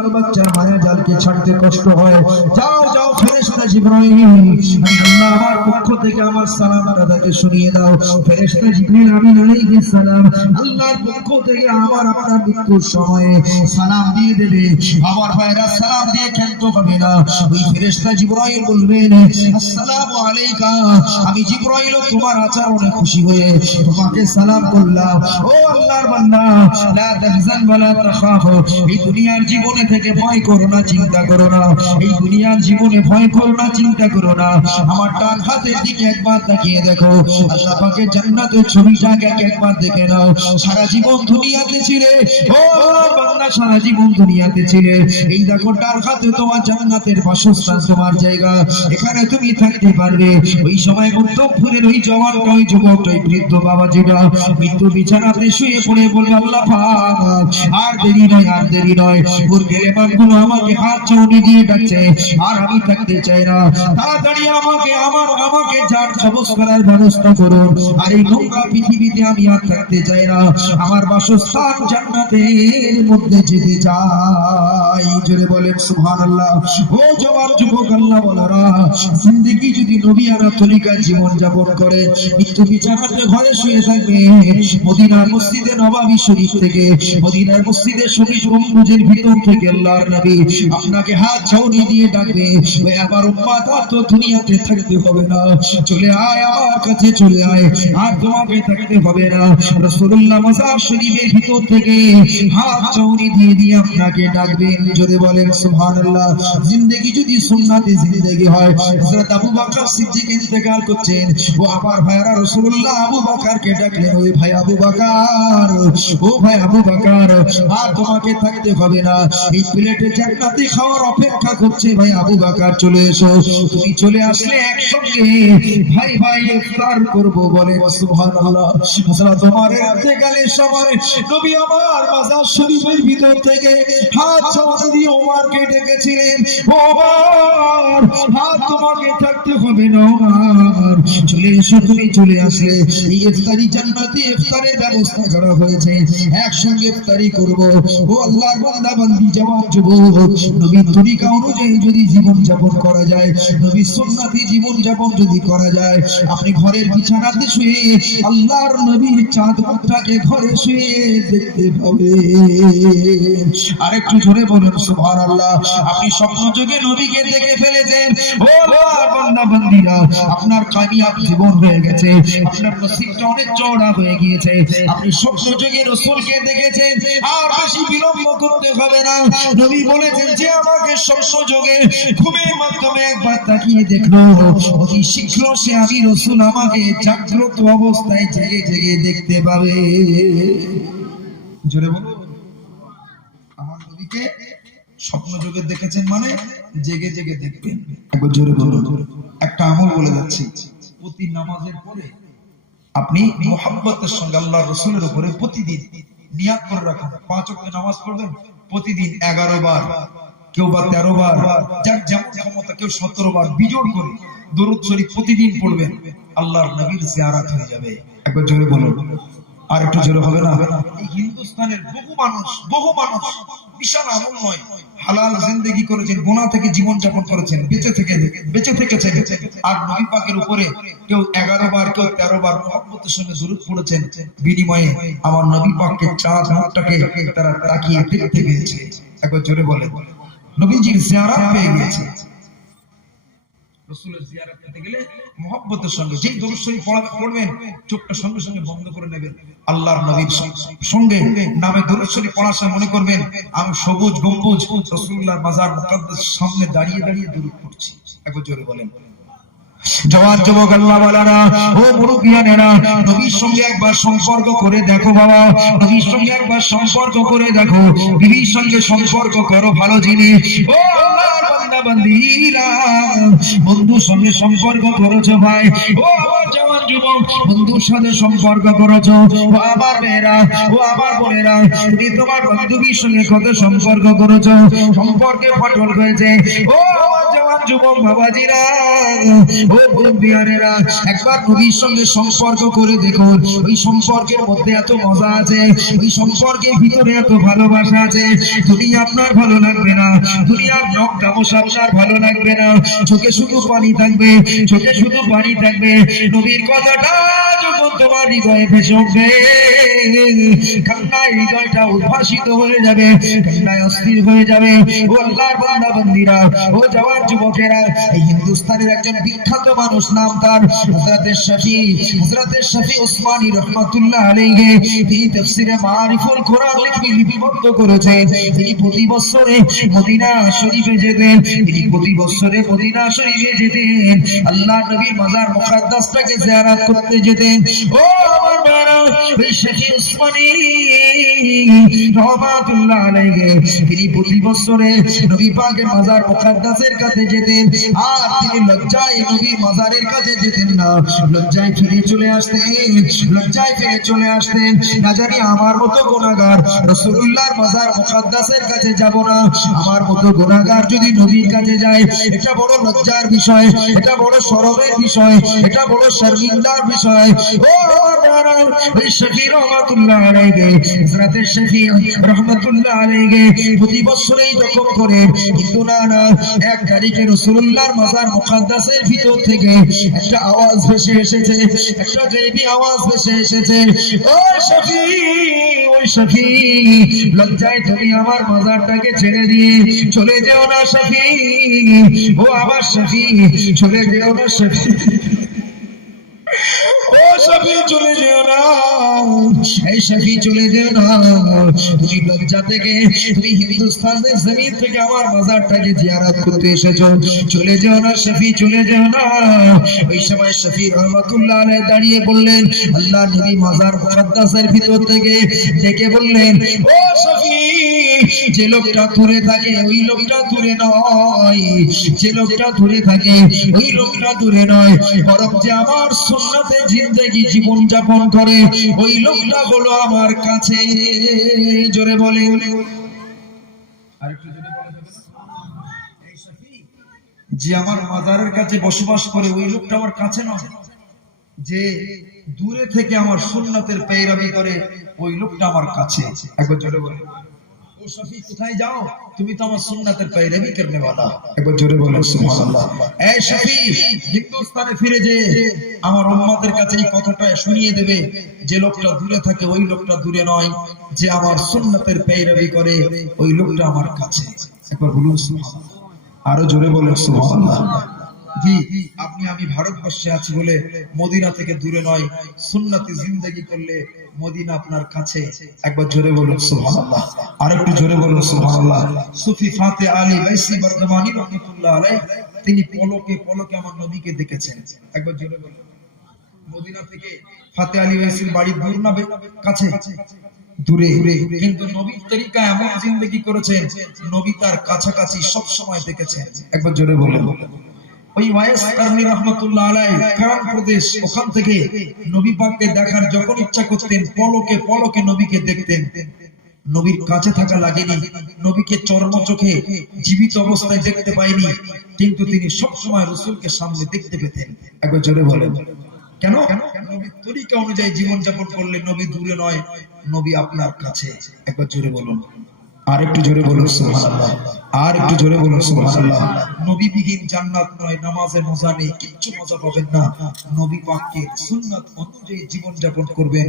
আমার বাচ্চার মায়া জালকে ছাড়তে কষ্ট হয়, যাও যাও ফেরেশতা জিবরাইল, আল্লাহ আমার পক্ষ থেকে আমার সালাম তাদেরকে শুনিয়ে দাও। ফেরেশতা জিবরাইল আমিন আলাইহিস সালাম আল্লাহর পক্ষ থেকে আমার আপনার মৃত্যুর সময়ে সালাম দিয়ে দেবে। আমার ভাইরা সালাম দিয়ে ক্ষান্ত হবে না। ওই ফেরেশতা জিবরাইল বলবেন আসসালামু আলাইকা, আমি জিবরাইল তোমার আচরণে খুশি হয়ে তোমাকে সালাম করলাম। ও আল্লাহর বান্দা, লা তাহজান ওয়া লা তাখাফ, এই দুনিয়ার জীবনে থেকে ভয় করো না, চিন্তা করো না। এই দুনিয়ার জীবনে ভয় করো না, চিন্তা করো না। আমার ডান হাতের দিকে একবার তাকিয়ে দেখো, আল্লাহ পাকের জান্নাতের ছবিটাকে একবার দেখে নাও। সারা জীবন দুনিয়াতে ছিলে, ও আল্লাহর বান্দা, সারা জীবন দুনিয়াতে ছিলে। এই দেখো ডান হাতে তোমার জান্নাতের বাসস্থান, তোমার জায়গা, এখানে তুমি থাকতে পারবে। ওই সময় মুত্তফিরের ওই জওয়ানটা, ওই যুবকটা, ওই বৃদ্ধ বাবাজিরা মৃত্যু বিছানাতে শুয়ে পড়ে বলবে আল্লাহ পাক, আর দেরি নয়, আর দেরি নয়, ওর গেলেমানগুলো আমাকে হাত ছড়ি দিয়ে ডাকছে, আর আমি থাকতে চাই না। তাড়াতাড়ি আমাকে আমাকে জান কবজ করার ব্যবস্থা করুন। আর এই নোংরা পৃথিবীতে আমি আর থাকতে চাই না, আমার বাসস্থান জান্নাতের মধ্যে যেতে চাই। জোরে বলেন সুবহানাল্লাহ। ও জওয়ান যুবক, আল্লাহ বলরা, জিন্দেগি যদি নবিয়ানা তরিকায় জীবন যাপন করে, মৃত্যু বিছানাতে ঘরে শুয়ে থাকবে, মদিনার মসজিদে নববী শরীফ থেকে, মদিনার মসজিদে শরীফ গম্বুজের ভিতর থেকে আল্লাহর নবী আপনাকে হাত ছাউনি দিয়ে ডাকবে, ওই আমার উম্মত, আর তো দুনিয়াতে থাকতে হবে না, চলে আয় আমার কাছে, চলে আয়, আর তোমাকে থাকতে হবে না। রাসূলুল্লাহ মাজার শরীফের ভিতর থেকে হাত ছাউনি দিয়ে দিয়ে আপনাকে ডাকবেন। জোরে বলেন সুবহানাল্লাহ। জিন্দেগি যদি সুন্নাতে জিন্দেগি হয়, হযরত আবু বকর সিদ্দিক ইন্তেকাল করছেন, ও আমার ভাইরা রাসূলুল্লাহ আবু বকরকে ডাকলেন, ওই ভাই আবু বকর, ও ভাই আবু বকর, আর তোমাকে থাকতে হবে না, এই প্লেটে জান্নাতি খাওয়ার অপেক্ষা করছে, ভাই আবু বকর চলে এসো। তুমি চলে আসলে একসঙ্গে ভাই ভাই ইফতার করব। বলেন সুবহানাল্লাহ। আসলে তোমার ইন্তেকালের সময় নবী আমার মাজার শরীফের ভিতর থেকে হাত ছাউনি দিয়ে ওমরকে ডেকেছিলেন, ওমর, আর তোমাকে থাকতে হবে না, ওমর চলে এসো। তুমি চলে আসলে এই ইফতারি, জান্নাতি ইফতারের ব্যবস্থা করা হয়েছে, একসঙ্গে ইফতারি করব। ও আল্লাহর বান্দা বান্দি, জওয়ান যুবক, নবীর তরিকা অনুযায়ী যদি জীবন যাপন করা যায়, নবীর সুন্নতি জীবন যাপন যদি করা যায়, আপনি ঘরের বিছানাতে শুয়ে আল্লাহর নবীর চাঁদ মুখটাকে ঘরে শুয়ে দেখতে পাবে। আরেকটু জোরে বলুন সুবহানাল্লাহ। আপনি স্বপ্ন যোগে নবীকে দেখে ফেলেছেন, ও আল্লাহর বান্দা বান্দিরা, আপনার কামিয়াব জীবন হয়ে গেছে, আপনার নসিবটা অনেক চওড়া হয়ে গিয়েছে। আপনি স্বপ্ন যোগে রাসূলকে দেখেছেন, আর বেশি বিলম্ব করতে হবে না। নবী বলেছেন যে আমাকে স্বপ্ন যোগে ঘুমের মাধ্যমে একবার তাকিয়ে দেখলো, অতি শীঘ্র সে আমি রাসূল আমাকে জাগ্রত অবস্থায় জেগে জেগে দেখতে পাবে। জোরে বলুন। আমার নবীকে স্বপ্ন যোগে দেখেছেন মানে জেগে জেগে দেখবেন। একবার জোরে বলুন। একটা আমল বলে যাচ্ছি, প্রতি নামাজের পরে আপনি মুহাব্বতের সঙ্গে আল্লাহর রাসূলের উপরে প্রতিদিন নিয়াত করে রাখুন। 5 ওয়াক্ত নামাজ পড়বেন প্রতিদিন 11 বার, কেউ বা 13 বার, যার যেমন ক্ষমতা, কেউ 17 বার বিজোড় করে দরুদ শরীফ প্রতিদিন পড়বেন, আল্লাহর নবীর জিয়ারত হয়ে যাবে। একবার জোরে বলুন। আর একটু জোরে হবে না? এই হিন্দুস্তানের বহু মানুষ বিশাল আমল নয়, হালাল জিন্দেগি করেছেন, গুনাহ থেকে জীবন যাপন করেছেন, বেঁচে থেকেছেন, আর নবী পাকের উপরে কেউ 11 বার, কেউ 13 বার মুহাব্বতের সঙ্গে দরুদ পড়েছেন, বিনিময়ে আমার নবী পাককে চাঁদ মুখটাকে তারা তাকিয়ে দেখতে পেয়েছে। একবার জোরে বলে, নবীজির জিয়ারত পেয়ে গেছে। রাসূলের জিয়ারত পেতে গেলে মুহাব্বতের সঙ্গে যেই দরুদ শরীফ পড়বেন, চোখটা সঙ্গে সঙ্গে বন্ধ করে নেবেন, আল্লাহর নবীর সঙ্গে নামে দরুদ শরীফ পড়ার সময় মনে করবেন আমি সবুজ গম্বুজ রাসূলুল্লাহর মাজার মুকদ্দাস সামনে দাঁড়িয়ে দাঁড়িয়ে দরুদ পড়ছি। একবার জোরে বলেন। জওয়ান যুবক, আল্লাহ ওয়ালারা, ও মুরব্বিয়ানেরা, নবীর সঙ্গে একবার সম্পর্ক করে দেখো বাবা, নবীর সঙ্গে একবার সম্পর্ক করে দেখো, বিবির সঙ্গে সম্পর্ক করো ভালো জিনিস। ও আল্লাহর বান্দা বান্দিরা, বন্ধুর সঙ্গে সম্পর্ক করেছো ভাই, ও আমার জওয়ান যুবক, বন্ধুর সাথে সম্পর্ক করেছো, ও আমার মেয়েরা, ও আমার বোনেরা, তুমি তোমার বান্ধবীর সঙ্গে কত সম্পর্ক করেছো, সম্পর্কে ফাটল হয়েছে। ও আমার জওয়ান যুবক বাবাজিরা, ও বন্ধুয়ানেরা, একবার নবীর সঙ্গে সম্পর্ক করে দেখুন। ওই সম্পর্কের মধ্যে এত মজা আছে, ওই সম্পর্কের ভিতরে এত ভালোবাসা আছে। দুনিয়া আপনার ভালো লাগবে না, দুনিয়ার নখ তামসা আপনার ভালো লাগবে না, চোখে শুধু পানি থাকবে, চোখে শুধু পানি থাকবে। নবীর কথাটা যখন তোমার হৃদয়ে ভেসে উঠবে, কান্নায় হৃদয়টা উদ্ভাসিত হয়ে যাবে, কান্নায় অস্থির হয়ে যাবে। ও আল্লাহর বান্দা বান্দীরা, ও জওয়ান যুবকেরা, এই হিন্দুস্তানের একজন বিখ্যাত মানুষ, নাম তার হযরতে শফি উসমানী রাহমাতুল্লাহ আলাইহি। তিনি তাফসীরে মারিফুল কোরআন লিপিবদ্ধ করেছেন। তিনি প্রতি বছরে মদিনা শরীফে যেতেন, তিনি প্রতি বছরে মদিনা শরীফে যেতেন, আল্লাহর নবীর মাজার মুকাদ্দাসটাকে জিয়ারত করতে যেতেন। ও আমার বাবা, ওই শফি উসমানী রাহমাতুল্লাহ আলাইহি, তিনি প্রতি বছরে নবী পাকের মাজার মুকাদ্দাসের কাছে যেতেন। আর তিনি লজ্জায় নবী মাজারের কাছে যেতেন না, লজ্জায় ফিরে চলে আসতেন, লজ্জায় ফিরে চলে আসতেন। না জানি আমার মতো গুনাহগার রাসূলুল্লাহর মাজার মুকাদ্দাসের কাছে যাব না, আমার মতো গুনাহগার যদি নবীর কাছে যায়, এটা বড় লজ্জার বিষয়, এটা বড় শরমের বিষয়, এটা বড় শর্মিন্দার বিষয়। ও বাবা, ওই শফি রাহমাতুল্লাহ আলাইহি, হযরতে শফি রাহমাতুল্লাহ আলাইহি প্রতি বছরই রকম করে, কিন্তু না, এক তারিখে রাসূলুল্লাহর মাজার মুকাদ্দাসের ভিতর থেকে একটা আওয়াজ ভেসে এসেছে, একটা গায়বী আওয়াজ ভেসে এসেছে। ও শফি, ওই শফি, লজ্জায় তুমি আমার মাজারটাকে ছেড়ে দিয়ে চলে যেও না শফি। ও আবার শফি, চলে যেও না শফি, ও শফি চলে যেও না, এই শফি চলে যেও না। তুমি লজ্জা থেকে, তুমি হিন্দুস্তানের জমিন থেকে আমার মাজারটাকে জিয়ারত করতে এসেছো, চলে যেও না শফি, চলে যেও না। ওই সময় শফি রহমাতুল্লাহ আলাইহি দাঁড়িয়ে বললেন, আল্লাহ নবী মাজার মুকাদ্দাসের ভিতর থেকে ডেকে বললেন, ও শফি, যে লোকটা দূরে থাকে ওই লোকটা দূরে নয়, যে লোকটা দূরে থাকে ওই লোকটা দূরে নয়, বরং যে আমার সুন্নতে জিন্দেগি জীবন যাপন করে ওই লোকটা হলো আমার কাছে। জোরে বলে, যে আমার মাজারের কাছে বসবাস করে ওই লোকটা আমার কাছে নয়, যে দূরে থেকে আমার সুন্নতের পেয়রাবি করে ওই লোকটা আমার কাছে। একবার জোরে বলে, ও শফি কোথায় যাও, তুমি তো আমার সুন্নতের পেয়রাবি করনে वाला। একবার জোরে বলেন সুবহানাল্লাহ। এই শফি, হিন্দুস্তানে ফিরে যে আমার উম্মতের কাছে এই কথাটা শুনিয়ে দেবে, যে লোকটা দূরে থাকে ওই লোকটা দূরে নয়, যে আমার সুন্নতের পেয়রাবি করে ওই লোকটা আমার কাছে। একবার বলুন সুবহানাল্লাহ, আরো জোরে বলেন সুবহানাল্লাহ। জি, আপনি আমি ভারতবর্ষে আছি বলে মদিনা থেকে দূরে নয়, সুন্নতি জিন্দেগি করলে মদিনা আপনার কাছে। একবার জোরে বলুন সুবহানাল্লাহ, আরেকটু জোরে বলুন সুবহানাল্লাহ। সুফি ফাতে আলী বাইসি বর্ধমানী রাহমাতুল্লাহ আলাইহি, তিনি পলকে পলকে আমার নবীকে দেখেছেন। একবার জোরে বলুন। মদিনা থেকে ফাতে আলী বাইসির বাড়ি দূর না কাছে? দূরে, কিন্তু নবীর তরিকা এমন জিন্দেগি করেছেন, নবী তার কাছাকাছি সব সময় দেখেছেন। একবার জোরে বলুন। ওই ওয়াইস কারনী রাহমাতুল্লাহ আলাইহি কারান প্রদেশ, ওখান থেকে নবী পাককে দেখার যখন ইচ্ছা করতেন, পলকে পলকে নবীকে দেখতেন। নবীর কাছে থাকা লাগেনি, নবীকে চর্ম চোখে জীবিত অবস্থায় দেখতে পাইনি, কিন্তু তিনি সব সময় রাসূলকে সামনে দেখতে পেতেন। একবার জোরে বলেন, কেন? নবীর তরিকা অনুযায়ী জীবন যাপন করলে নবী দূরে নয়, নবী আপনার কাছে। একবার জোরে বলুন, আর একটু জোরে বলুন সুবহানাল্লাহ, আর একটু জোরে বলুন সুবহানাল্লাহ। নবী বিহীন জান্নাত নয়, নামাজে মজা নেই, কিচ্ছু মজা পাবেন না। নবী পাকের সুন্নাত অনুযায়ী জীবন যাপন করবেন,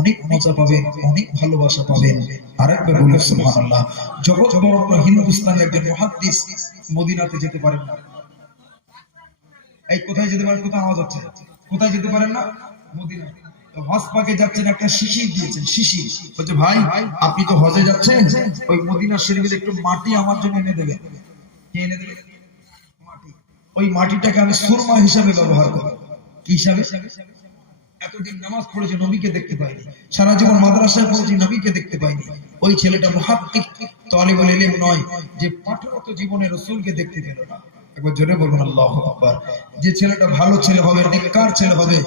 অনেক মজা পাবেন, অনেক ভালোবাসা পাবেন। আরেকবার বলুন সুবহানাল্লাহ। জগৎ বরণ্য হিন্দুস্তানের একজন মুহাদ্দিস মদিনাতে যেতে পারেন না। এই কোথায় যেতে পারেন? কোথায় আওয়াজ হচ্ছে? কোথায় যেতে পারেন না? মদিনা। হজ পাকে যাচ্ছেন, একটা শিশির দিয়েছেন, শিশির বলছে, ভাই আপনি তো হজে যাচ্ছেন, ওই মদিনা শরীফের একটু মাটি আমার জন্য এনে দেবেন। কে এনে দেবে? মাটি। ওই মাটিটাকে আমি সুরমা হিসাবে ব্যবহার করব। কি হিসাবে? এতদিন নামাজ পড়েছে, নবীকে দেখতে পাইনি, সারা জীবন মাদ্রাসায় পড়েছি, নবীকে দেখতে পাইনি। ওই ছেলেটা মুহাক্কিক তালিবুল ইলম নয়, যে পাঠরত জীবনে রাসূলকে দেখতে পেল না। একবার জোরে বলুন আল্লাহু আকবার। যে ছেলেটা ভালো ছেলে হবে, নেককার ছেলে হবে,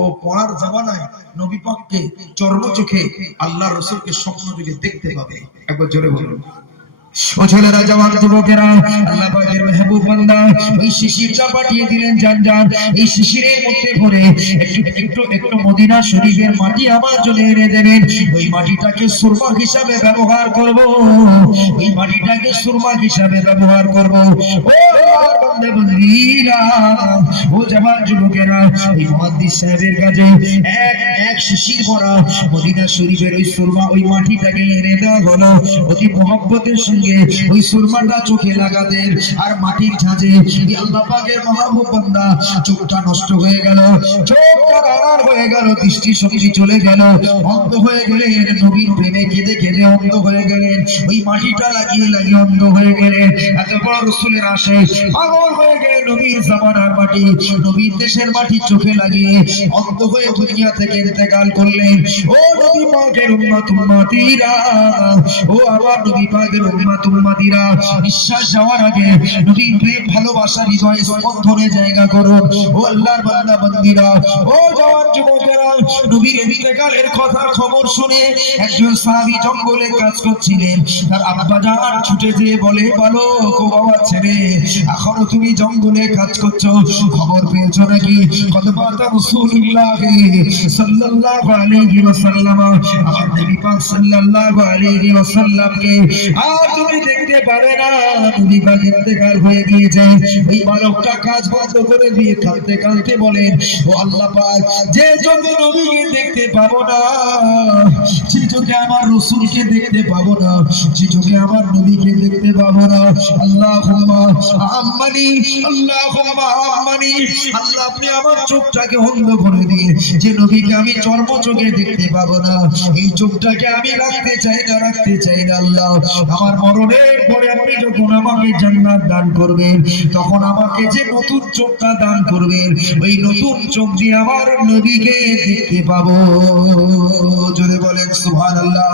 ও পড়ার জামানায় নবী পাককে চর্ম চোখে আল্লাহর রাসূলকে স্বপ্ন দিকে দেখতে পাবে। একবার জোরে বলুন। ও ছেলেরা, জওয়ান যুবকেরা, আল্লাহ পাকের মেহবুব বান্দা ওই শিশিরটা পাঠিয়ে দিলেন, যান যান এই শিশিরের মধ্যে ভরে একটু একটু একটু মদিনা শরীফের মাটি আমার জন্য এনে দেবেন। ওই মাটিটাকে সুরমা হিসাবে ব্যবহার করব, ওই মাটিটাকে সুরমা হিসাবে ব্যবহার করব। ও আমার বান্দা বন্দীরা, ও জওয়ান যুবকেরা, এই মুহাদ্দিস সাহেবের কাছে এক শিশির ভরা মদিনা শরীফের ওই সুরমা, ওই মাটিটাকে এনে দেওয়া হলো। অতি মহব্বতের সঙ্গে ওই সুরমাটা চোখে লাগাতেন, আর মাটির ঝাঁঝে আল্লাহ পাকের মাহবুব বান্দা চোখটা নষ্ট হয়ে গেল, চোখটা কালার হয়ে গেল, দৃষ্টি শক্তি চলে গেল, অন্ধ হয়ে গেলেন, নবীর প্রেমে কেঁদে কেঁদে অন্ধ হয়ে গেলেন, ওই মাটিটা লাগিয়ে লাগিয়ে অন্ধ হয়ে গেলেন। এত বড় রাসূলের আশে পাগল হয়ে গেলেন, নবীর জামানার মাটি, নবীর দেশের মাটি চোখে লাগিয়ে অন্ধ হয়ে দুনিয়া থেকে ইন্তেকাল করলেন। ও নবী পাকের উম্মত উম্মতিরা, ও আমার নবী পাকের উম্মত উম্মতিরা, নিঃশ্বাস যাওয়ার আগে নবীর প্রেম ভালোবাসা হৃদয়ে স্পন্দনে জায়গা করুন। ও আল্লাহর বান্দা বান্দীরা, ও জওয়ান যুবকেরা, নবীর ইন্তেকালের কথা খবর শুনে একজন সাহাবী জঙ্গলে কাজ করছিলেন, তার আব্বা জান ছুটে যেয়ে বলে, বলো গো বাবা ছেলে, এখনো তুমি জঙ্গলে কাজ করছো, খবর পেয়েছো নাকি? কত বাতা রাসূলুল্লাহ সাল্লাল্লাহু আলাইহি ওয়াসাল্লাম, আমার নবী পাক সাল্লাল্লাহু আলাইহি ওয়াসাল্লামকে আর তুমি দেখতে পারে না, নবী পাক ইন্তেকাল হয়ে গিয়েছে। ওই বালকটা কাজ বন্ধ করে দিয়ে কাঁদতে কাঁদতে বলেন, ও আল্লাহ পাক, যে চোখে নবীকে দেখতে পাবো না, যে চোখে আমার রাসূলকে দেখতে পাবো না, যে চোখে আমার নবীকে দেখতে পাবো না, আল্লাহুম্মা আম্মানি, আল্লাহুম্মা আম্মানি, আল্লাহ আপনি আমার চোখটাকে অন্ধ করে দিয়ে যে নবীকে আমি চর্ম চোখে দেখতে পাবো না, এই চোখটাকে আমি রাখতে চাই না, রাখতে চাই না। আল্লাহ, আমার মরণের পরে আপনি যখন আমাকে জান্নাত দান করবেন, তখন আমাকে যে নতুন চোখটা দান করবেন, ওই নতুন চোখ দিয়ে আমার নবীকে দেখতে পাবো। জোরে বলেন সুবহানাল্লাহ।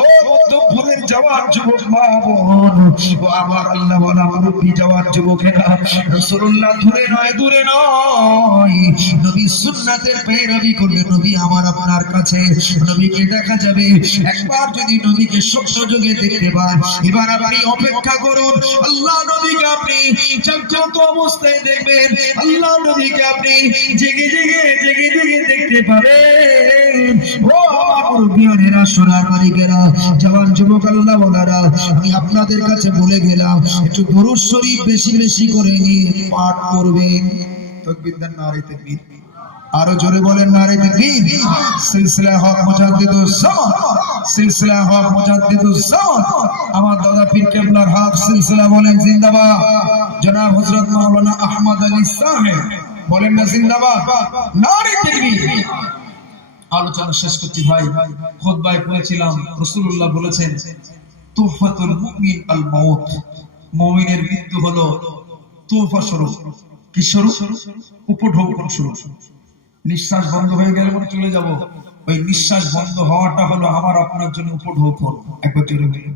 ও মধ্যপুরের জওয়ান যুবক মা বোন, ও আমার আল্লাহ ওয়ালা মুরব্বি জওয়ান যুবকেরা, রাসূলুল্লাহ দূরে নয়, দূরে নয়, নবী সুন্নাতের পেরবি করলে নবী আমার আপনার কাছে, নবীকে দেখা যাবে। একবার যদি নবীকে স্বপ্ন যোগে দেখতে পান, এবার আপনি অপেক্ষা করুন, আল্লাহ নবীকে আপনি জাগ্রত অবস্থায় দেখবেন, আল্লাহ নবীকে আপনি জেগে জেগে জেগে জেগে দেখতে পাবেন। ও আমার মুরব্বিয়ানেরা, সোনার মালিকেরা, জওয়ান যুবক আল্লাহ ওয়ালারা, আমি আপনাদের কাছে বলে গেলাম, একটু দরুদ শরীফ বেশি বেশি করে পাঠ করবেন। তাকবীর দেন, নারে তাকবীর, আরো জোরে বলেন নারে তাকবীর। সিলসিলা হক মুজাদ্দিদুস জামান, সিলসিলা হক মুজাদ্দিদুস জামান, আমার দাদা পীর কেবলার হক সিলসিলা বলেন জিন্দাবাদ। জনাব হযরত মাওলানা আহমদ আলী সাহেব বলেন না জিন্দাবাদ, নারে তাকবীর। আলোচনা শেষ করছি ভাই, খুতবায় পড়েছিলাম রাসূলুল্লাহ বলেছেন, তুহফাতুল মুমিন আল মাউত, মুমিনের মৃত্যু হলো তোহফা স্বরূপ। কি স্বরূপ? উপঢৌকন স্বরূপ। নিঃশ্বাস বন্ধ হয়ে গেলে মনে চলে যাব, ওই নিঃশ্বাস বন্ধ হওয়াটা হলো আমার আপনার জন্য উপঢৌকন। একবার জোরে বলুন।